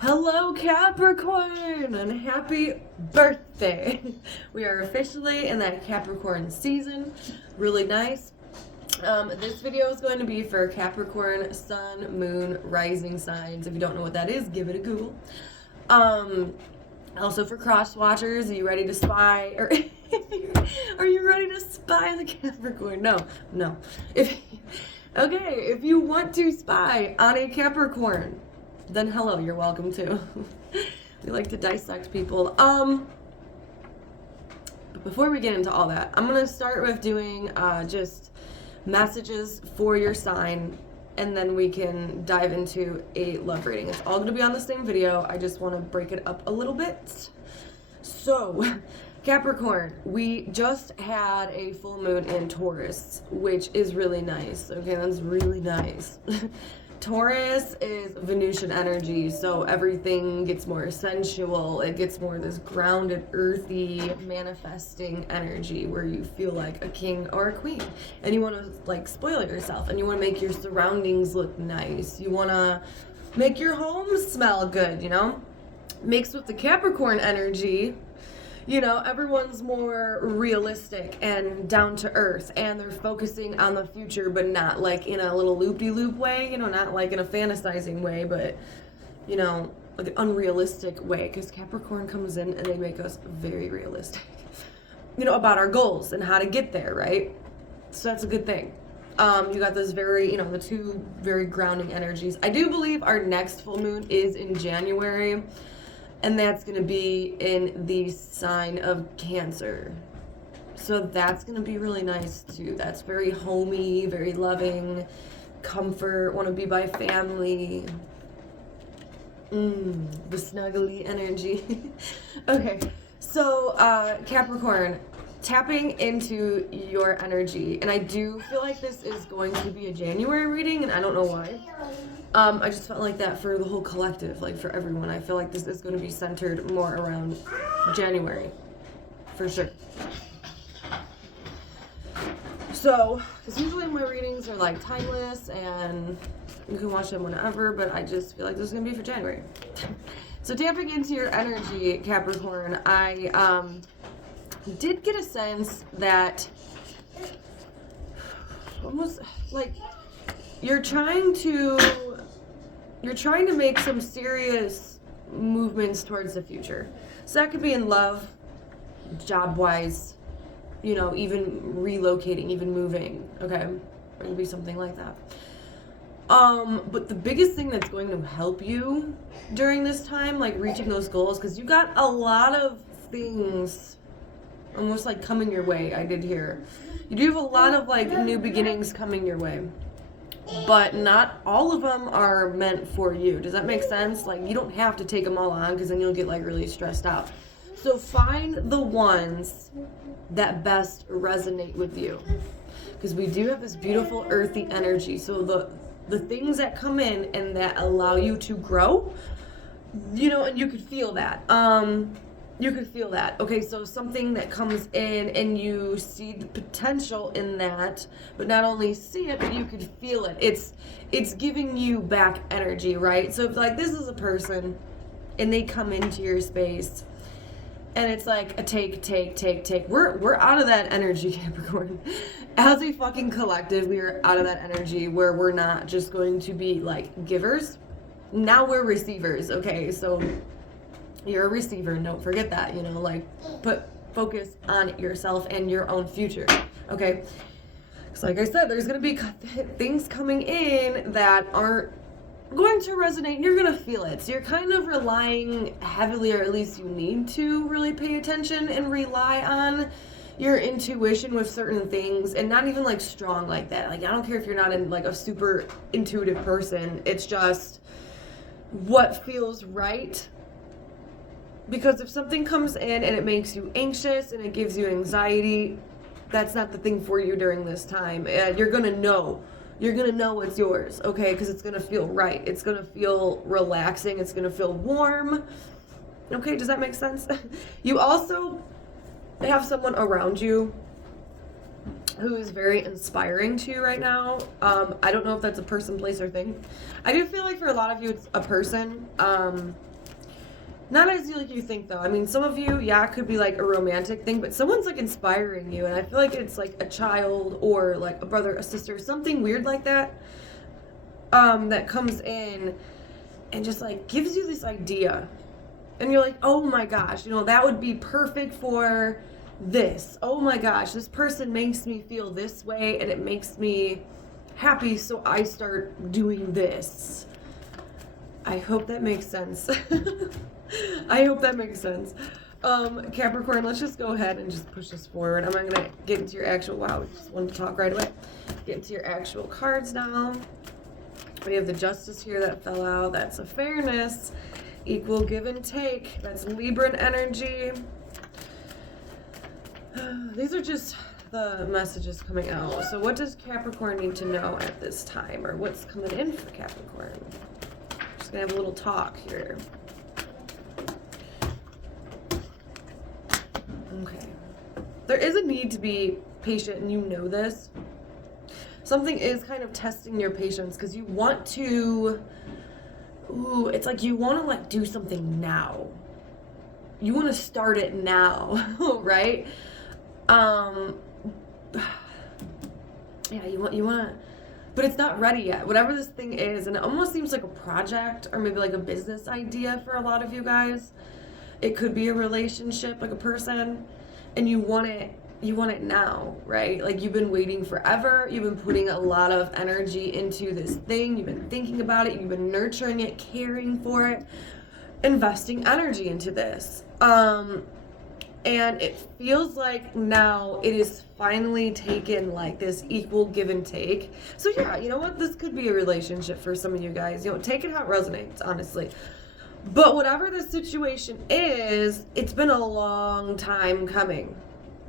Hello, Capricorn, and happy birthday. We are officially in that Capricorn season. Really nice. This video is going to be for Capricorn, Sun, Moon, Rising signs. If you don't know what that is, give it a Google. Also for cross watchers, are you ready to spy? Or are you ready to spy the Capricorn? No. If you want to spy on a Capricorn, then hello, you're welcome to. We like to dissect people. But before we get into all that, I'm gonna start with doing just messages for your sign, and then we can dive into a love reading. It's all gonna be on the same video. I just want to break it up a little bit. So, Capricorn, we just had a full moon in Taurus, which is really nice. Okay, that's really nice. Taurus is Venusian energy, so everything gets more sensual. It gets more this grounded, earthy, manifesting energy where you feel like a king or a queen. And you want to like spoil yourself, and you want to make your surroundings look nice. You want to make your home smell good, you know? Mixed with the Capricorn energy, you know, everyone's more realistic and down to earth, and they're focusing on the future, but not like in a little loop-de-loop way, you know, not like in a fantasizing way, but, you know, like an unrealistic way, because Capricorn comes in and they make us very realistic, you know, about our goals and how to get there, right? So that's a good thing. You got this very, you know, the two very grounding energies. I do believe our next full moon is in January, and that's going to be in the sign of Cancer. So that's going to be really nice too. That's very homey, very loving, comfort, want to be by family. The snuggly energy. Okay, so Capricorn, tapping into your energy. And I do feel like this is going to be a January reading, and I don't know why. I just felt like that for the whole collective, like for everyone. I feel like this is going to be centered more around January, for sure. So, because usually my readings are like timeless and you can watch them whenever, but I just feel like this is going to be for January. So tapping into your energy, Capricorn, I did get a sense that almost like you're trying to make some serious movements towards the future. So that could be in love, job-wise, you know, even relocating, even moving, okay? It could be something like that. But the biggest thing that's going to help you during this time, like reaching those goals, because you got a lot of things almost like coming your way, I did hear. You do have a lot of like new beginnings coming your way, but not all of them are meant for you. Does that make sense? Like, you don't have to take them all on, because then you'll get like really stressed out. So find the ones that best resonate with you, because we do have this beautiful earthy energy. So the things that come in and that allow you to grow, you know, and you could feel that. You could feel that. Okay, so something that comes in and you see the potential in that, but not only see it, but you could feel it. It's giving you back energy, right? So if like this is a person and they come into your space and it's like a take. We're out of that energy, Capricorn. As a fucking collective, we are out of that energy where we're not just going to be like givers. Now we're receivers, okay? So you're a receiver, and don't forget that, you know, like focus on yourself and your own future, okay? Because like I said, there's going to be things coming in that aren't going to resonate, and you're going to feel it. So you're kind of relying heavily, or at least you need to really pay attention and rely on your intuition with certain things, and not even like strong like that. Like, I don't care if you're not in like a super intuitive person. It's just what feels right. Because if something comes in and it makes you anxious and it gives you anxiety, that's not the thing for you during this time. And you're going to know it's yours, okay? Because it's going to feel right. It's going to feel relaxing. It's going to feel warm. Okay, does that make sense? You also have someone around you who is very inspiring to you right now. I don't know if that's a person, place, or thing. I do feel like for a lot of you it's a person. Not as like you think though. I mean, some of you, yeah, it could be like a romantic thing, but someone's like inspiring you, and I feel like it's like a child or like a brother, a sister, something weird like that. That comes in and just like gives you this idea, and you're like, oh my gosh, you know, that would be perfect for this. Oh my gosh, this person makes me feel this way, and it makes me happy, so I start doing this. I hope that makes sense. I hope that makes sense. Capricorn, let's just go ahead and just push this forward. I'm not gonna get into your actual, wow, just wanted to talk right away. Get into your actual cards now. We have the Justice here that fell out. That's a fairness. Equal give and take. That's Libran energy. These are just the messages coming out. So what does Capricorn need to know at this time? Or what's coming in for Capricorn? Just gonna have a little talk here. Okay. There is a need to be patient, and you know this. Something is kind of testing your patience because you want to, it's like you want to like do something now. You want to start it now, right? Yeah, you want to, but it's not ready yet. Whatever this thing is, and it almost seems like a project or maybe like a business idea for a lot of you guys. It could be a relationship, like a person, and you want it now, right? Like you've been waiting forever. You've been putting a lot of energy into this thing. You've been thinking about it. You've been nurturing it, caring for it, investing energy into this. And it feels like now it is finally taken like this equal give and take. So yeah, you know what? This could be a relationship for some of you guys. You know, take it how it resonates, honestly. But whatever the situation is, it's been a long time coming.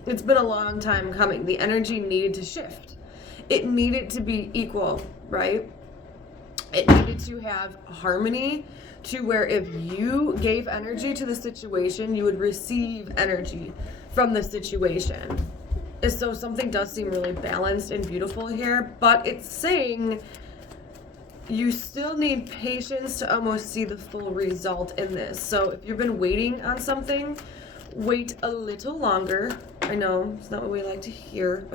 It's been a long time coming. The energy needed to shift. It needed to be equal, right? It needed to have harmony to where if you gave energy to the situation, you would receive energy from the situation. So something does seem really balanced and beautiful here, but it's saying you still need patience to almost see the full result in this. So if you've been waiting on something, wait a little longer. I know it's not what we like to hear,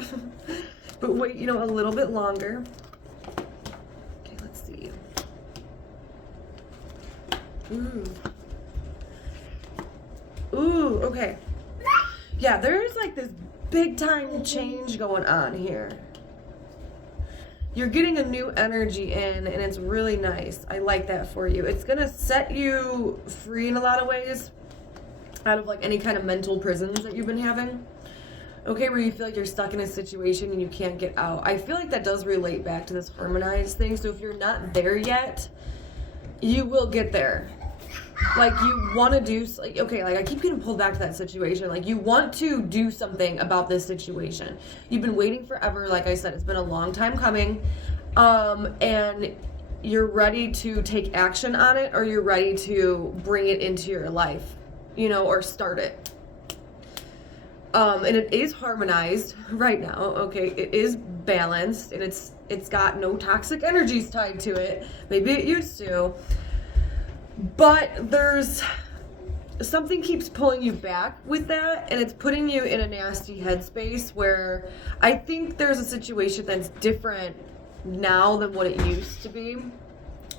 but wait, you know, a little bit longer. Okay, let's see. Ooh, okay. Yeah, there's like this big time change going on here. You're getting a new energy in, and it's really nice. I like that for you. It's gonna set you free in a lot of ways out of like any kind of mental prisons that you've been having. Okay, where you feel like you're stuck in a situation and you can't get out. I feel like that does relate back to this harmonized thing. So if you're not there yet, you will get there. Like you want to do, like, okay, like I keep getting pulled back to that situation. Like you want to do something about this situation. You've been waiting forever. Like I said, it's been a long time coming. And you're ready to take action on it, or you're ready to bring it into your life, you know, or start it. And it is harmonized right now. Okay, it is balanced, and it's got no toxic energies tied to it. Maybe it used to. But there's something keeps pulling you back with that, and it's putting you in a nasty headspace where I think there's a situation that's different now than what it used to be.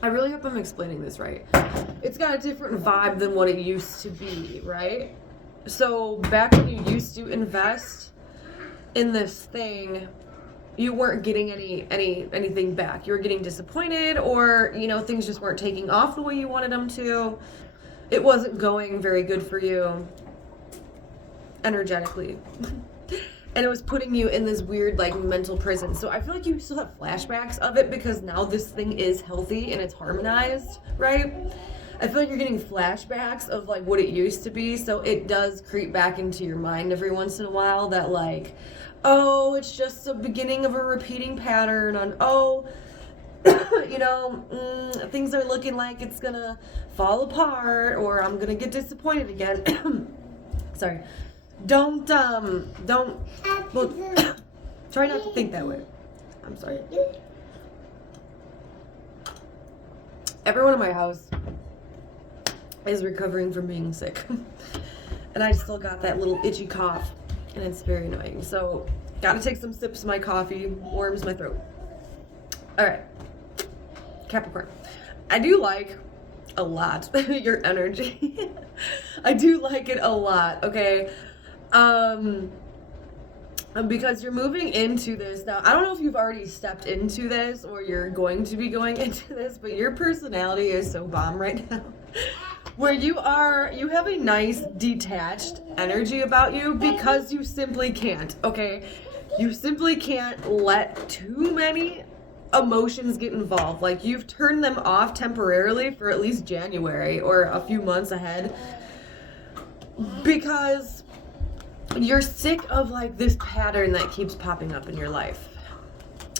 I really hope I'm explaining this right. It's got a different vibe than what it used to be, right? So back when you used to invest in this thing, you weren't getting anything back. You were getting disappointed, or, you know, things just weren't taking off the way you wanted them to. It wasn't going very good for you energetically. And it was putting you in this weird, like, mental prison. So I feel like you still have flashbacks of it because now this thing is healthy and it's harmonized, right? I feel like you're getting flashbacks of, like, what it used to be. So it does creep back into your mind every once in a while that, like, oh, it's just the beginning of a repeating pattern on, oh, you know, things are looking like it's gonna fall apart, or I'm gonna get disappointed again. Sorry. Don't, well, try not to think that way. I'm sorry. Everyone in my house is recovering from being sick. And I still got that little itchy cough, and it's very annoying. So, gotta take some sips of my coffee, warms my throat. Alright, Capricorn. I do like a lot your energy. I do like it a lot, okay? Because you're moving into this now. I don't know if you've already stepped into this or you're going to be going into this, but your personality is so bomb right now. Where you have a nice detached energy about you because you simply can't, okay? You simply can't let too many emotions get involved. Like, you've turned them off temporarily for at least January or a few months ahead because you're sick of like this pattern that keeps popping up in your life.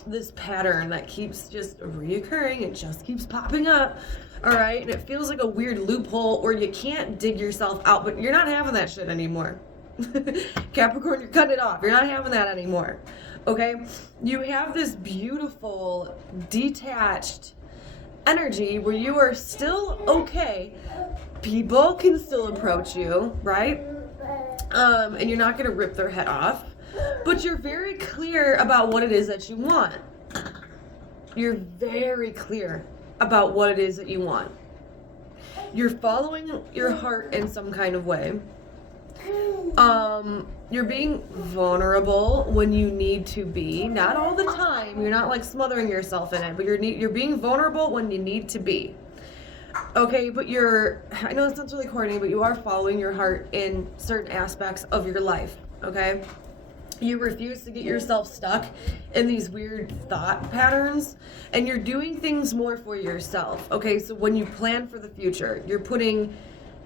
This pattern that keeps just reoccurring, it just keeps popping up, all right? And it feels like a weird loophole, or you can't dig yourself out, but you're not having that shit anymore. Capricorn, you're cutting it off. You're not having that anymore, okay? You have this beautiful, detached energy where you are still okay. People can still approach you, right? And you're not going to rip their head off, but you're very clear about what it is that you want. You're very clear about what it is that you want. You're following your heart in some kind of way. You're being vulnerable when you need to be. Not all the time. You're not like smothering yourself in it, but you're being vulnerable when you need to be. Okay, but I know it sounds really corny, but you are following your heart in certain aspects of your life, okay? You refuse to get yourself stuck in these weird thought patterns, and you're doing things more for yourself, okay? So when you plan for the future, you're putting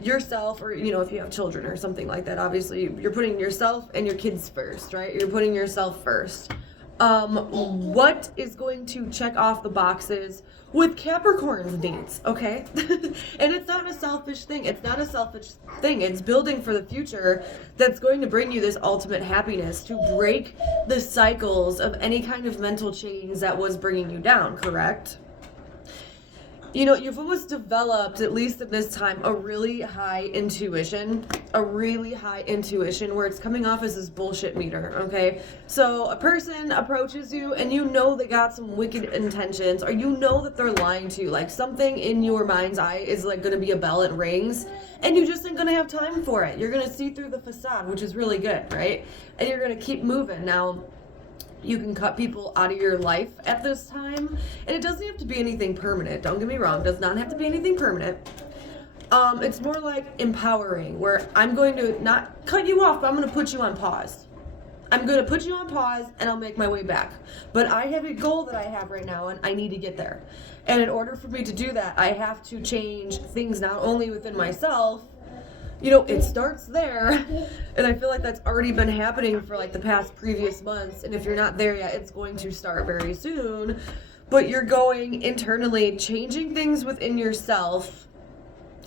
yourself, or, you know, if you have children or something like that, obviously, you're putting yourself and your kids first, right? You're putting yourself first. What is going to check off the boxes with Capricorn's needs, okay? And it's not a selfish thing. It's not a selfish thing. It's building for the future that's going to bring you this ultimate happiness, to break the cycles of any kind of mental chains that was bringing you down, correct? You know, you've almost developed, at least at this time, a really high intuition where it's coming off as this bullshit meter, okay? So a person approaches you and you know they got some wicked intentions, or you know that they're lying to you. Like, something in your mind's eye is like going to be a bell, it rings, and you just ain't going to have time for it. You're going to see through the facade, which is really good, right? And you're going to keep moving. Now, you can cut people out of your life at this time, and it doesn't have to be anything permanent. Don't get me wrong, it does not have to be anything permanent. It's more like empowering, where I'm going to not cut you off, but I'm going to put you on pause. I'm going to put you on pause, and I'll make my way back. But I have a goal that I have right now, and I need to get there. And in order for me to do that, I have to change things not only within myself. You know, it starts there, and I feel like that's already been happening for like the past previous months, and if you're not there yet, it's going to start very soon. But you're going internally, changing things within yourself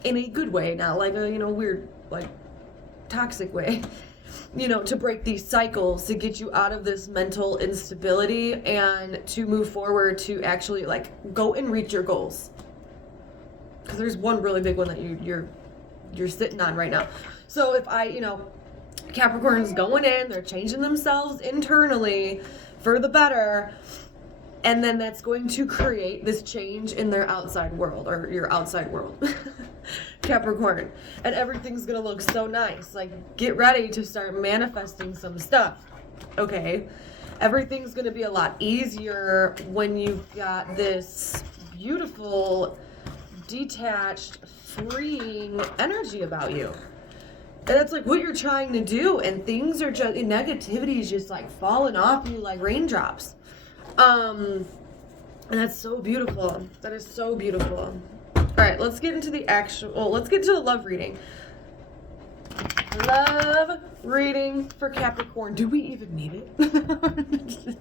in a good way, not like a, you know, weird, like, toxic way, you know, to break these cycles, to get you out of this mental instability and to move forward, to actually, like, go and reach your goals. Because there's one really big one that you're sitting on right now. So if Capricorn's going in, they're changing themselves internally for the better, and then that's going to create this change in their outside world, or your outside world, Capricorn, and everything's gonna look so nice. Like, get ready to start manifesting some stuff, okay? Everything's gonna be a lot easier when you've got this beautiful, detached, freeing energy about you. And that's like what you're trying to do, and things are just, negativity is just like falling off you like raindrops. And that's so beautiful. That is so beautiful. All right, let's get into the love reading. Love reading for Capricorn. Do we even need it?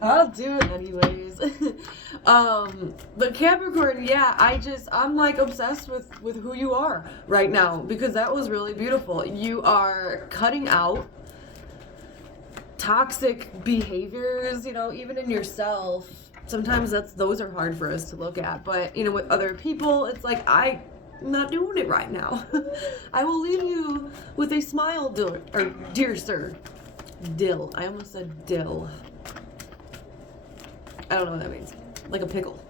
I'll do it anyways. But Capricorn, yeah, I'm like obsessed with who you are right now, because that was really beautiful. You are cutting out toxic behaviors, you know, even in yourself. Sometimes those are hard for us to look at, but, you know, with other people, it's like, I I'm not doing it right now. I will leave you with a smile, dear sir. Dill. I almost said dill. I don't know what that means. Like a pickle.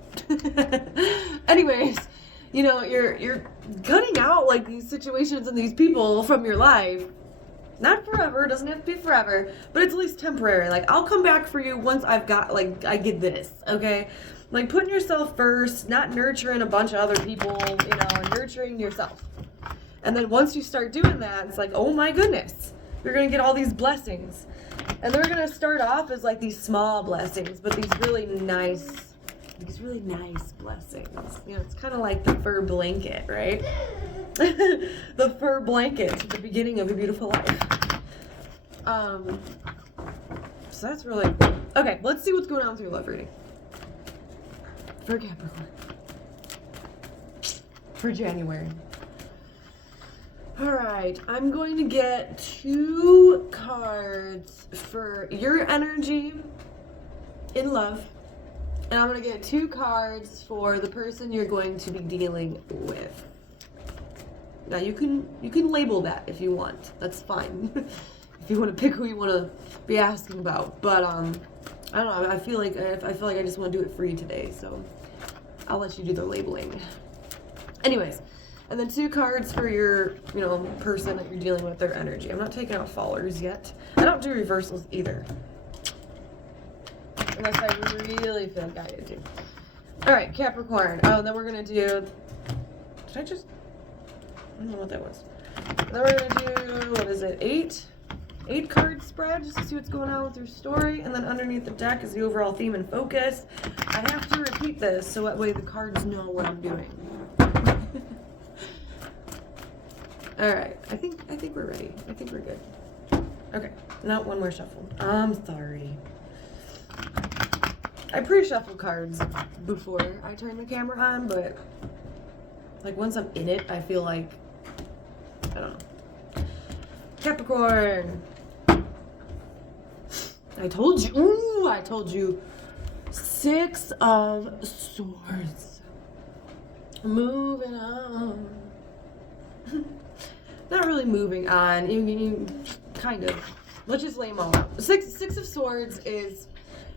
Anyways, you know, you're cutting out like these situations and these people from your life. Not forever, doesn't have to be forever, but it's at least temporary. Like, I'll come back for you once I've got, like, I get this, okay? Like, putting yourself first, not nurturing a bunch of other people, you know, nurturing yourself. And then once you start doing that, it's like, oh my goodness, you're gonna get all these blessings. And they're gonna start off as, like, these small blessings, but these really nice blessings. You know, it's kind of like the fur blanket, right? The fur blanket at the beginning of a beautiful life. So that's really cool. Okay, let's see what's going on with your love reading. For Capricorn. For January. Alright, I'm going to get 2 cards for your energy in love. And I'm going to get 2 cards for the person you're going to be dealing with. Now you can label that if you want. That's fine. If you want to pick who you want to be asking about. But I don't know. I feel like I just want to do it for you today. So I'll let you do the labeling. Anyways, and then 2 cards for your, you know, person that you're dealing with, their energy. I'm not taking out fallers yet. I don't do reversals either. Unless I really feel guided to. Alright, Capricorn. Oh, then we're going to do... I don't know what that was. Then we're going to do, what is it, 8 card spread, just to see what's going on with your story. And then underneath the deck is the overall theme and focus. I have to repeat this so that way the cards know what I'm doing. Alright, I think we're ready. I think we're good. Okay, now one more shuffle. I'm sorry. I pre-shuffle cards before I turn the camera on, but like once I'm in it, I feel like, I don't know. Capricorn. I told you. Ooh, I told you. 6 of Swords. Moving on. Not really moving on. You kind of. Let's just lay them all out. Six of Swords is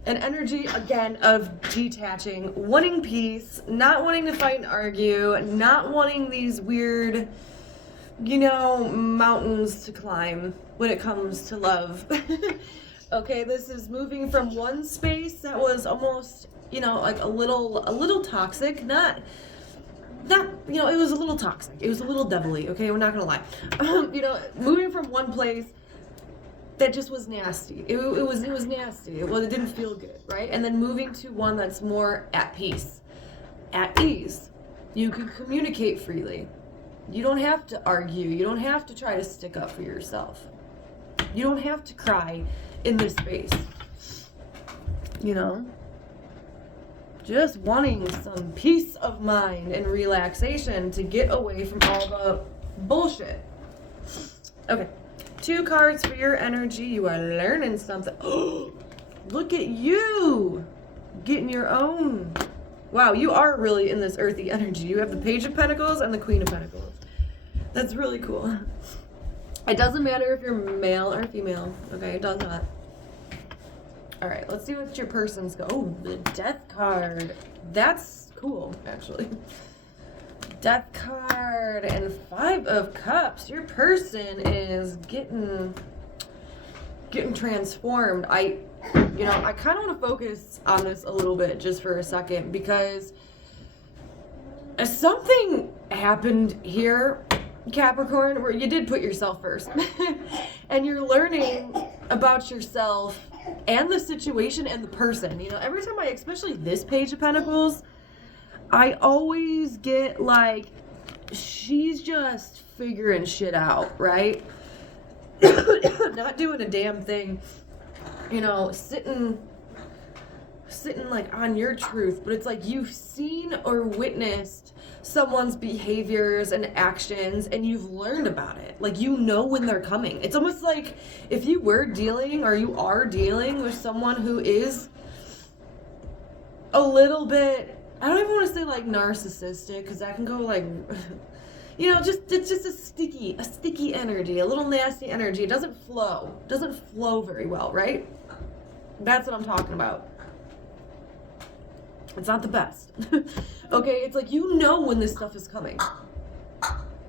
an energy, again, of detaching, wanting peace, not wanting to fight and argue, not wanting these weird, you know, mountains to climb when it comes to love. Okay, this is moving from one space that was almost, you know, like a little toxic, not, you know, it was a little toxic. It was a little devilly, okay? We're not gonna lie. You know, moving from one place that just was nasty. It was nasty. It didn't feel good, right? And then moving to one that's more at peace, at ease. You can communicate freely. You don't have to argue. You don't have to try to stick up for yourself. You don't have to cry in this space. You know? Just wanting some peace of mind and relaxation to get away from all the bullshit. Okay. 2 cards for your energy. You are learning something. Oh, look at you getting your own. Wow, you are really in this earthy energy. You have the Page of Pentacles and the Queen of Pentacles. That's really cool. It doesn't matter if you're male or female. Okay, it does not. All right, let's see what your person's go. Oh, the Death card. That's cool, actually. Death card and 5 of Cups. Your person is getting transformed. I kind of want to focus on this a little bit just for a second because something happened here, Capricorn, where you did put yourself first. And you're learning about yourself and the situation and the person. You know, every time especially this Page of Pentacles, I always get like, she's just figuring shit out, right? Not doing a damn thing, you know, sitting like on your truth, but it's like you've seen or witnessed someone's behaviors and actions and you've learned about it. Like, you know when they're coming. It's almost like if you were dealing or you are dealing with someone who is a little bit, I don't even want to say like narcissistic, because that can go like you know, it's just a sticky energy, a little nasty energy. It doesn't flow very well, right? That's what I'm talking about. It's not the best. Okay, it's like, you know when this stuff is coming.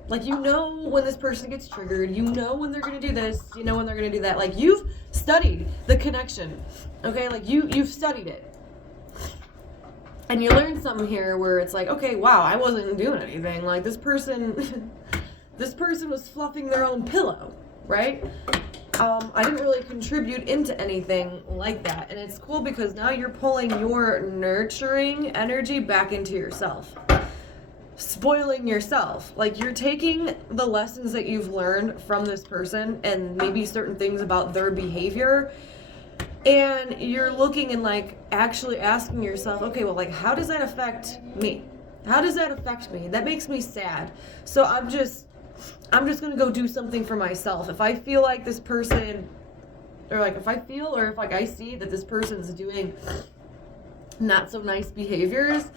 Like, you know when this person gets triggered, you know when they're gonna do this, you know when they're gonna do that. Like, you've studied the connection, okay? Like, you've studied it. And you learn something here where it's like, okay, wow, I wasn't doing anything. Like, this person, this person was fluffing their own pillow, right? I didn't really contribute into anything like that. And it's cool because now you're pulling your nurturing energy back into yourself. Spoiling yourself. Like, you're taking the lessons that you've learned from this person and maybe certain things about their behavior, and you're looking and like actually asking yourself, okay, well, like, how does that affect me? How does that affect me? That makes me sad. So I'm just gonna go do something for myself. If I feel like this person, or like if I see that this person's doing not so nice behaviors,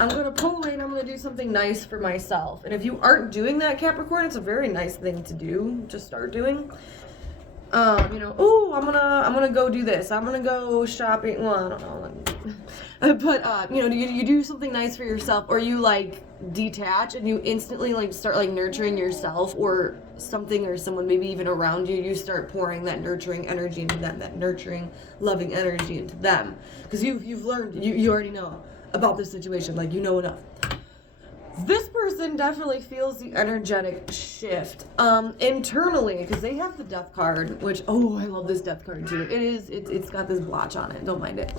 I'm gonna pull away and I'm gonna do something nice for myself. And if you aren't doing that, Capricorn, it's a very nice thing to do, to start doing. You know, oh, I'm gonna go do this. I'm gonna go shopping. Well, I don't know. But, you know, you do something nice for yourself, or you like detach and you instantly like start like nurturing yourself or something or someone maybe even around you. You start pouring that nurturing energy into them, that nurturing, loving energy into them. Because you've learned, you already know about this situation. Like, you know enough. This person definitely feels the energetic shift internally, because they have the death card, which, oh, I love this death card too. It's got this blotch on it. Don't mind it.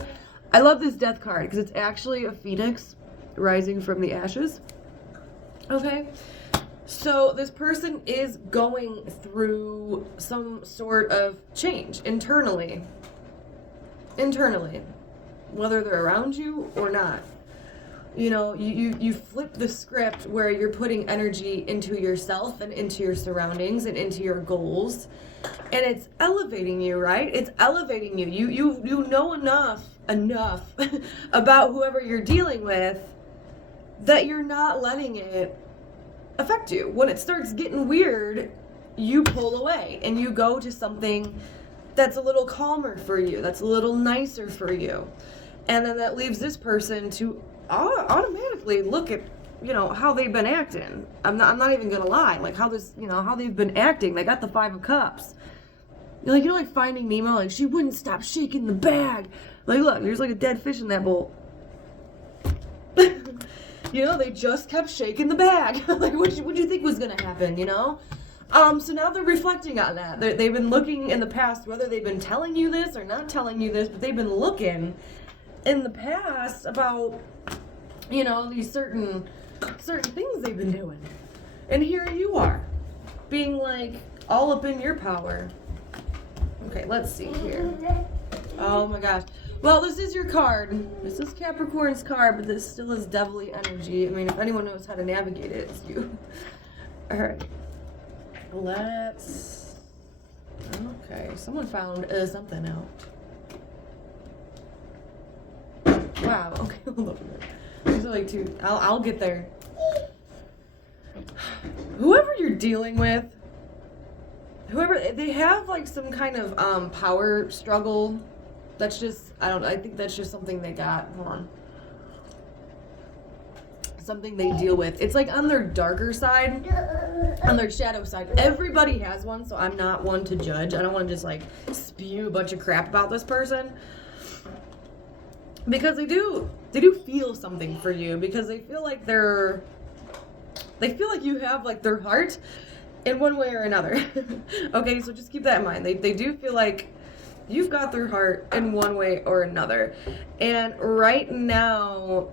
I love this death card because it's actually a phoenix rising from the ashes. Okay, so this person is going through some sort of change internally, whether they're around you or not. You know, you flip the script where you're putting energy into yourself and into your surroundings and into your goals, and it's elevating you, right? It's elevating you. You know enough about whoever you're dealing with that you're not letting it affect you. When it starts getting weird, you pull away and you go to something that's a little calmer for you, that's a little nicer for you. And then that leaves this person to automatically look at, you know, how they've been acting. I'm not even gonna lie, like how they've been acting. They got the 5 of Cups. Like, you know, like Finding Nemo, like, she wouldn't stop shaking the bag. Like, look, there's like a dead fish in that bowl. You know, they just kept shaking the bag. Like, what'd you think was gonna happen, you know? So now they're reflecting on that. They've been looking in the past, whether they've been telling you this or not telling you this, but they've been looking in the past about, you know, these certain things they've been doing. And here you are, being like all up in your power. Okay, let's see here. Oh my gosh. Well, this is your card. This is Capricorn's card, but this still is devilly energy. I mean, if anyone knows how to navigate it, it's you. Alright. Let's... Okay, someone found something out. Wow, okay, hold up a minute. These are like 2. I'll get there. Whoever you're dealing with, they have like some kind of power struggle. That's just, I think that's just something they got. Hold on. Something they deal with. It's like on their darker side, on their shadow side. Everybody has one, so I'm not one to judge. I don't want to just like spew a bunch of crap about this person. Because they do feel something for you, because they feel like you have like their heart in one way or another. Okay, so just keep that in mind. They do feel like you've got their heart in one way or another. And right now,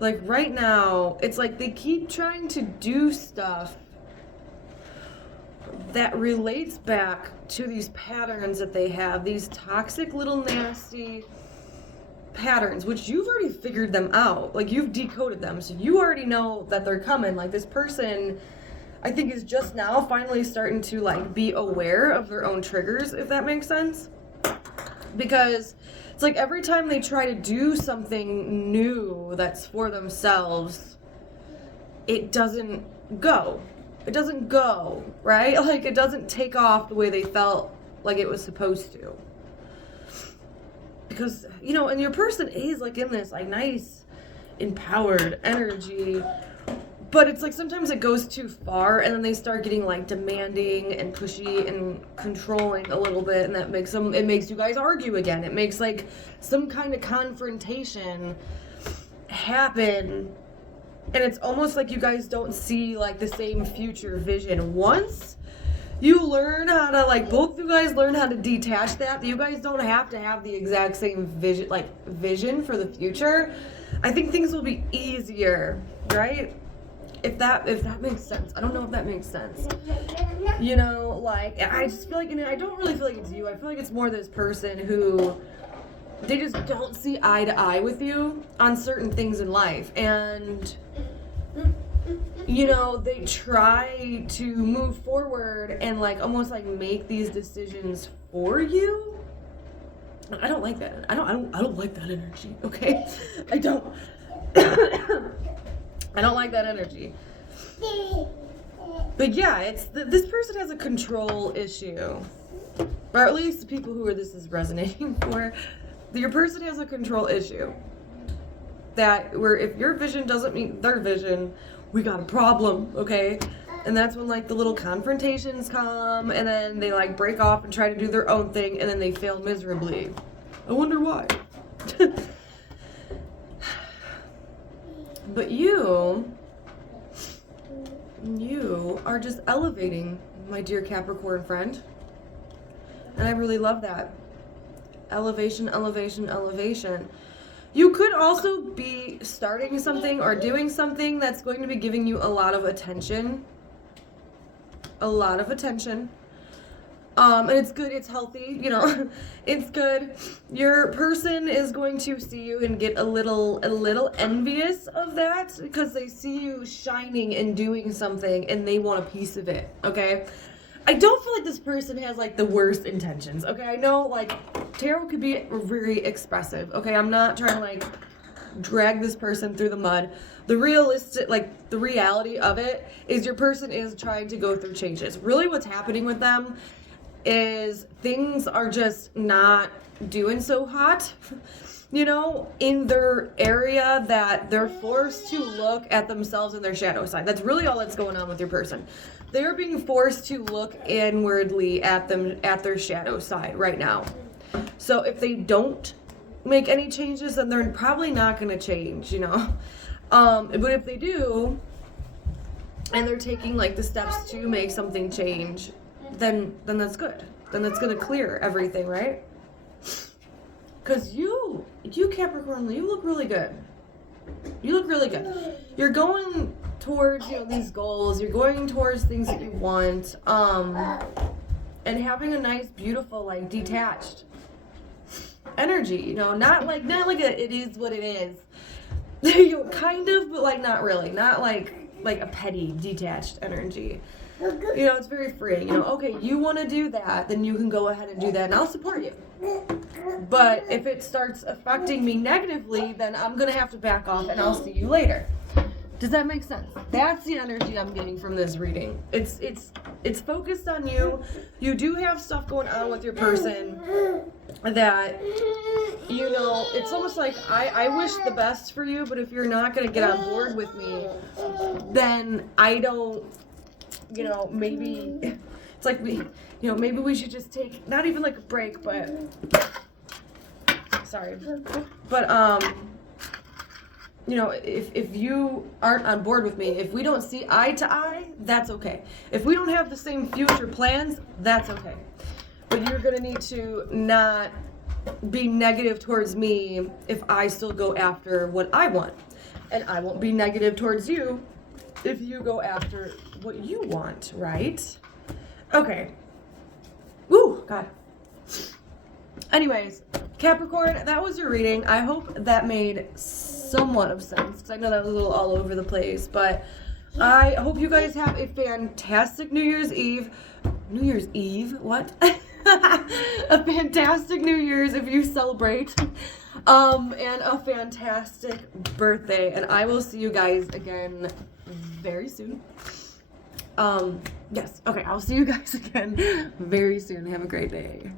it's like they keep trying to do stuff that relates back to these patterns that they have, these toxic little nasty patterns, which you've already figured them out. Like, you've decoded them, so you already know that they're coming. Like, this person, I think, is just now finally starting to like be aware of their own triggers, if that makes sense. Because it's like every time they try to do something new that's for themselves, it doesn't go. It doesn't go, right? Like, it doesn't take off the way they felt like it was supposed to. Because, you know, and your person is, like, in this, like, nice, empowered energy. But it's like sometimes it goes too far, and then they start getting, like, demanding and pushy and controlling a little bit, and that makes them, it makes you guys argue again. It makes, like, some kind of confrontation happen, and it's almost like you guys don't see, like, the same future vision. Once you learn how to, like, both of you guys learn how to detach that, you guys don't have to have the exact same vision, like, vision for the future. I think things will be easier, right? If that makes sense. I don't know if that makes sense. You know, like, I just feel like, and I don't really feel like it's you. I feel like it's more this person who, they just don't see eye to eye with you on certain things in life. And, you know, they try to move forward and, like, almost, like, make these decisions for you. I don't like that. I don't like that energy, okay? I don't. I don't like that energy. But yeah, it's this person has a control issue. Or at least the people who this is resonating for. Your person has a control issue. That where if your vision doesn't meet their vision, we got a problem, okay? And that's when, like, the little confrontations come, and then they, like, break off and try to do their own thing, and then they fail miserably. I wonder why. But you are just elevating, my dear Capricorn friend. And I really love that. Elevation, elevation, elevation. You could also be starting something or doing something that's going to be giving you a lot of attention. A lot of attention. And it's good, it's healthy, you know, it's good. Your person is going to see you and get a little envious of that because they see you shining and doing something and they want a piece of it, okay? I don't feel like this person has, like, the worst intentions, okay? I know, like, tarot could be very expressive, okay? I'm not trying to, like, drag this person through the mud. The realistic, like, the reality of it is your person is trying to go through changes. Really what's happening with them is things are just not doing so hot, you know, in their area, that they're forced to look at themselves and their shadow side. That's really all that's going on with your person. They're being forced to look inwardly at their shadow side right now. So if they don't make any changes, then they're probably not going to change, you know. But if they do, and they're taking, like, the steps to make something change, then that's good. Then that's gonna clear everything, right? Because you Capricorn, you look really good. You look really good. You're going towards, you know, these goals. You're going towards things that you want. And having a nice, beautiful, like, detached energy. You know, not like it is what it is. You know, kind of, but, like, not really. Not like a petty, detached energy. You know, it's very freeing. You know, okay, you want to do that, then you can go ahead and do that, and I'll support you. But if it starts affecting me negatively, then I'm going to have to back off, and I'll see you later. Does that make sense? That's the energy I'm getting from this reading. It's focused on you. You do have stuff going on with your person that, you know, it's almost like I wish the best for you, but if you're not going to get on board with me, then I don't, you know, maybe it's like we, you know, maybe we should just take, not even like a break, but, sorry, but, you know, if you aren't on board with me, if we don't see eye to eye, that's okay. If we don't have the same future plans, that's okay. But you're going to need to not be negative towards me if I still go after what I want. And I won't be negative towards you if you go after what you want, right? Okay. Woo, God. Anyways, Capricorn, that was your reading. I hope that made somewhat of sense, because I know that was a little all over the place, but I hope you guys have a fantastic New Year's Eve. New Year's Eve? What? A fantastic New Year's if you celebrate. And a fantastic birthday. And I will see you guys again very soon. Yes, okay, I'll see you guys again very soon. Have a great day.